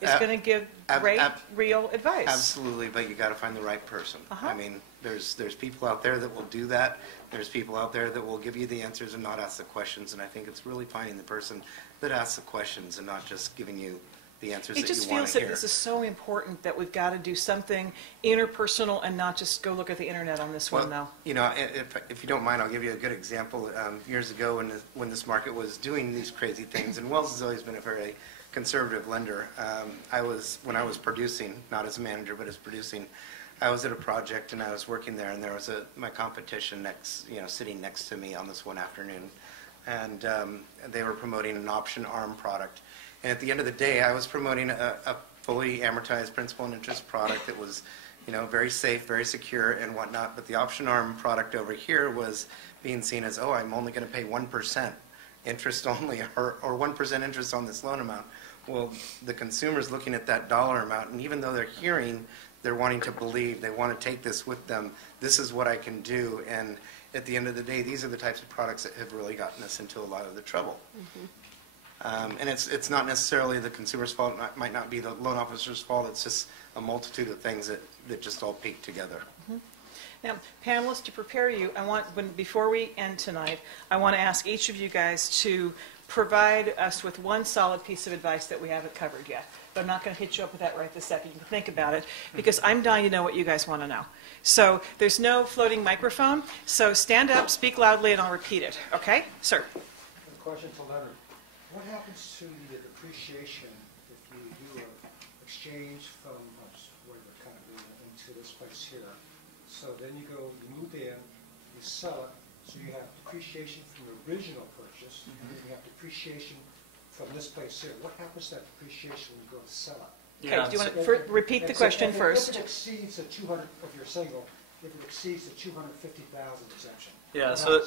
is going to give great, real advice. Absolutely, but you got to find the right person. I mean, there's people out there that will do that. There's people out there that will give you the answers and not ask the questions. And I think it's really finding the person that asks the questions and not just giving you the answers that you want to hear. It just feels that this is so important that we've got to do something interpersonal and not just go look at the internet on this one now. You know, if you don't mind, I'll give you a good example. Years ago when this market was doing these crazy things, and Wells has always been a very conservative lender. When I was producing, not as a manager, but as producing, I was at a project and I was working there, and there was my competition sitting next to me on this one afternoon, and they were promoting an option arm product. And at the end of the day, I was promoting a fully amortized principal and interest product that was, very safe, very secure, and whatnot. But the option arm product over here was being seen as, oh, I'm only going to pay 1% interest only, or 1% interest on this loan amount. Well, the consumer's looking at that dollar amount, and even though they're wanting to believe, they want to take this with them, this is what I can do. And at the end of the day, these are the types of products that have really gotten us into a lot of the trouble. And it's not necessarily the consumer's fault, it might not be the loan officer's fault, it's just a multitude of things that just all peak together. Now, panelists, to prepare you, before we end tonight, I want to ask each of you guys to provide us with one solid piece of advice that we haven't covered yet. But I'm not going to hit you up with that right this second. You can think about it, because I'm dying to know what you guys want to know. So there's no floating microphone, so stand up, speak loudly, and I'll repeat it. Okay? Sir? A question to Leonard. What happens to the depreciation if you do an exchange from where we're kind of into this place here? So then you move in, you sell it, so you have depreciation from the original purchase, and then you have depreciation from this place here. What happens to that depreciation when you go to sell it? Okay, do you want to repeat the question first? If it exceeds the 200, if you're single, if it exceeds the 250,000 exemption. Yeah, so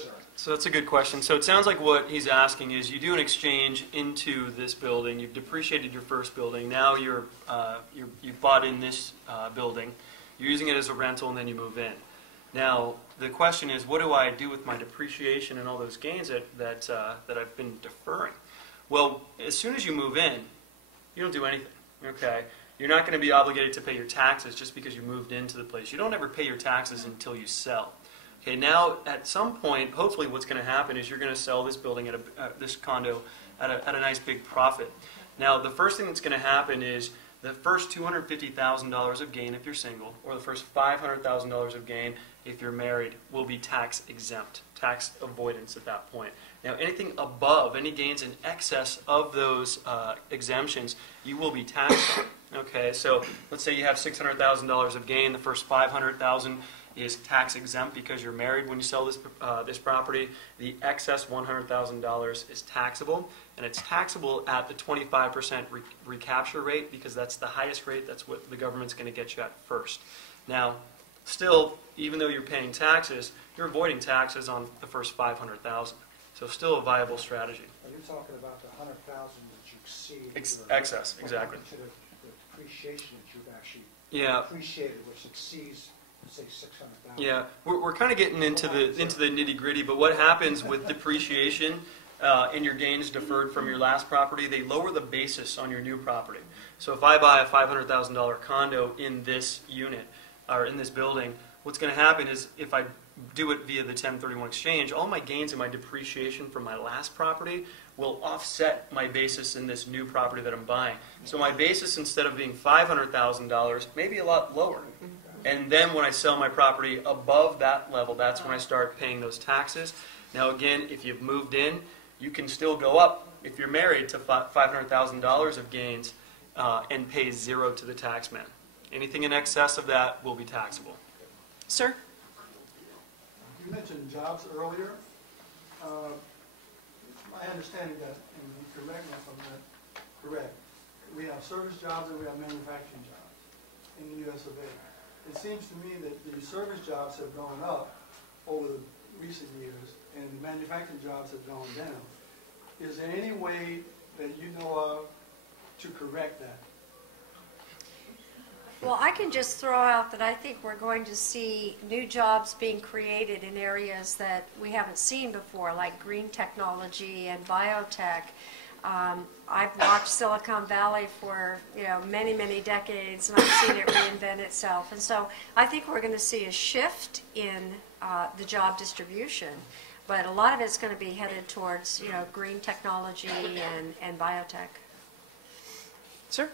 that's a good question. So it sounds like what he's asking is you do an exchange into this building, you've depreciated your first building, now you've bought in this building, you're using it as a rental, and then you move in. Now, the question is, what do I do with my depreciation and all those gains that I've been deferring? Well, as soon as you move in, you don't do anything, okay? You're not going to be obligated to pay your taxes just because you moved into the place. You don't ever pay your taxes until you sell. Okay, now at some point, hopefully what's going to happen is you're going to sell this building this condo at a nice big profit. Now, the first thing that's going to happen is the first $250,000 of gain if you're single, or the first $500,000 of gain if you're married, will be tax exempt, tax avoidance at that point. Now, anything above, any gains in excess of those exemptions, you will be taxed on. Okay, so let's say you have $600,000 of gain. The first $500,000 is tax exempt because you're married when you sell this property. The excess $100,000 is taxable, and it's taxable at the 25% recapture rate because that's the highest rate. That's what the government's going to get you at first. Now, still, even though you're paying taxes, you're avoiding taxes on the first $500,000. So still a viable strategy. Are you talking about the $100,000 that you exceed? Excess, exactly. To the depreciation that you've actually depreciated, which exceeds, say, $600,000. Yeah, we're kind of getting into the nitty-gritty. But what happens with depreciation and your gains deferred from your last property? They lower the basis on your new property. So if I buy a $500,000 condo in this unit or in this building, what's going to happen is if I do it via the 1031 exchange, all my gains and my depreciation from my last property will offset my basis in this new property that I'm buying. So my basis, instead of being $500,000, may be a lot lower. And then when I sell my property above that level, that's when I start paying those taxes. Now again, if you've moved in, you can still go up, if you're married, to $500,000 of gains and pay zero to the tax man. Anything in excess of that will be taxable. Sir? You mentioned jobs earlier. My understanding that, and correct me if I'm not correct, we have service jobs and we have manufacturing jobs in the U.S. of A. It seems to me that the service jobs have gone up over the recent years and the manufacturing jobs have gone down. Is there any way that you know of to correct that? Well, I can just throw out that I think we're going to see new jobs being created in areas that we haven't seen before, like green technology and biotech. I've watched Silicon Valley for, many, many decades, and I've seen it reinvent itself. And so I think we're going to see a shift in the job distribution, but a lot of it's going to be headed towards, green technology and biotech. Sir?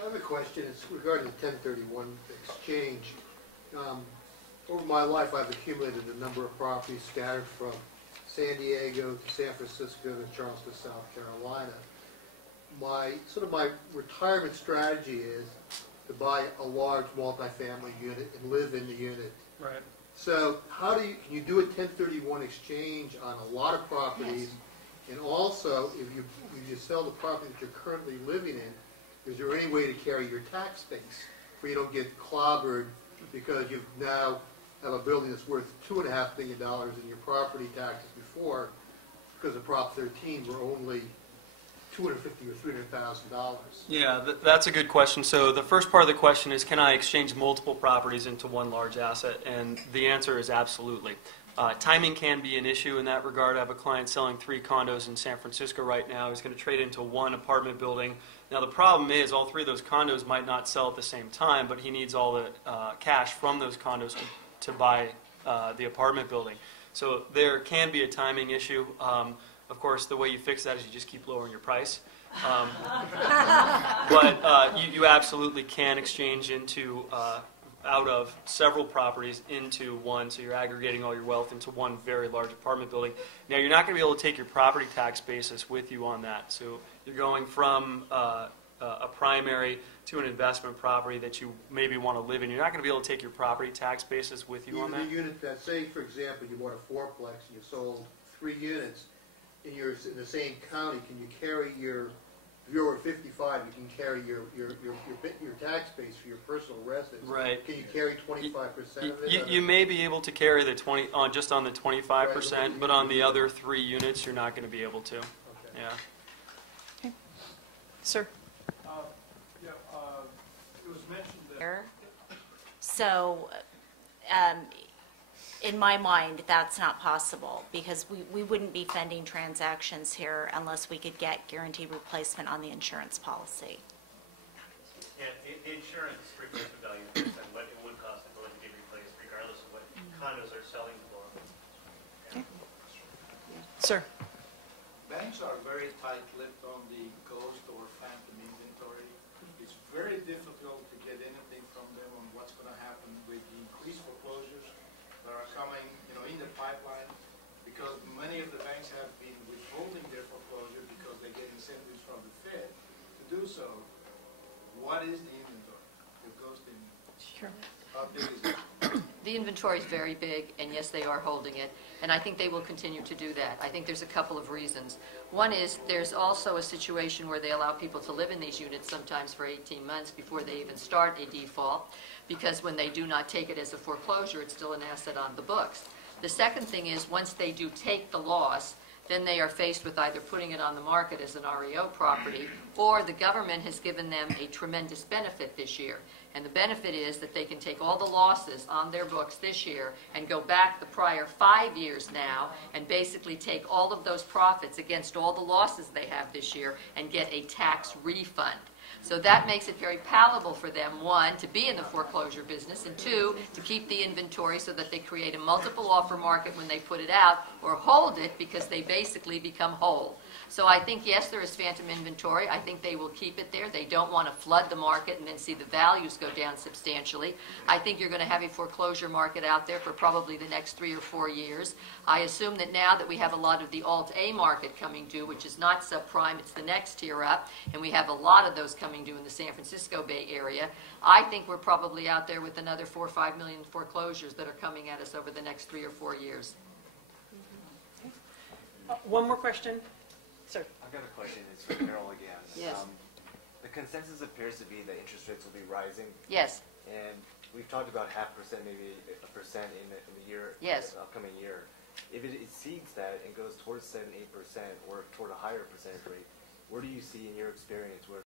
I have a question. It's regarding the 1031 exchange. Over my life, I've accumulated a number of properties scattered from San Diego to San Francisco to Charleston, South Carolina. My retirement strategy is to buy a large multifamily unit and live in the unit. Right. So can you do a 1031 exchange on a lot of properties? Yes. And also, if you sell the property that you're currently living in, is there any way to carry your tax base where you don't get clobbered because you've now have a building that's worth $2.5 million in your property taxes before, because of Prop 13 were only $250,000 or $300,000. Yeah, that's a good question. So the first part of the question is, can I exchange multiple properties into one large asset? And the answer is absolutely. Timing can be an issue in that regard. I have a client selling 3 condos in San Francisco right now. He's going to trade into 1 apartment building. Now the problem is all 3 of those condos might not sell at the same time, but he needs all the cash from those condos to buy the apartment building. So there can be a timing issue. Of course, the way you fix that is you just keep lowering your price. But you absolutely can exchange into out of several properties into one, so you're aggregating all your wealth into one very large apartment building. Now, you're not going to be able to take your property tax basis with you on that. So you're going from a primary to an investment property that you maybe want to live in. You're not going to be able to take your property tax basis with you on that. Even the unit that, say, for example, you bought a fourplex and you sold 3 units and you're in the same county, can you carry your, if you're over 55, you can carry your tax base for your personal residence. Right. Can you carry 25% of it? You may be able to carry the 20 on just on the 25%, but on the other 3 units, you're not going to be able to. Okay. Yeah. Okay. Sir? It was mentioned that. So, in my mind, that's not possible because we wouldn't be funding transactions here unless we could get guaranteed replacement on the insurance policy. Yeah, the insurance replacement value is what it would cost if it was to get replaced, regardless of what condos are selling for. Okay. Sir? Banks are very tight-lipped on the ghost or phantom inventory. It's very difficult to get anything from them on what's going to happen with the increased foreclosures that are coming, in the pipeline, because many of the banks have been withholding their foreclosure because they get incentives from the Fed to do so. What is the inventory, the ghost inventory? Sure. How big is it? The inventory is very big, and yes, they are holding it, and I think they will continue to do that. I think there's a couple of reasons. One is there's also a situation where they allow people to live in these units sometimes for 18 months before they even start a default, because when they do not take it as a foreclosure, it's still an asset on the books. The second thing is once they do take the loss, then they are faced with either putting it on the market as an REO property, or the government has given them a tremendous benefit this year. And the benefit is that they can take all the losses on their books this year and go back the prior 5 years now and basically take all of those profits against all the losses they have this year and get a tax refund. So that makes it very palatable for them, 1, to be in the foreclosure business, and 2, to keep the inventory so that they create a multiple offer market when they put it out, or hold it because they basically become whole. So I think, yes, there is phantom inventory. I think they will keep it there. They don't want to flood the market and then see the values go down substantially. I think you're going to have a foreclosure market out there for probably the next 3 or 4 years. I assume that now that we have a lot of the Alt-A market coming due, which is not subprime, it's the next tier up, and we have a lot of those coming due in the San Francisco Bay Area, I think we're probably out there with another 4 or 5 million foreclosures that are coming at us over the next 3 or 4 years. One more question. Sir? I've got a question. It's for Carol again. Yes. The consensus appears to be that interest rates will be rising, Yes. and we've talked about 0.5%, maybe 1% in the year, Yes. the upcoming year. If it exceeds that and goes towards 7-8% or toward a higher percentage rate, where do you see in your experience where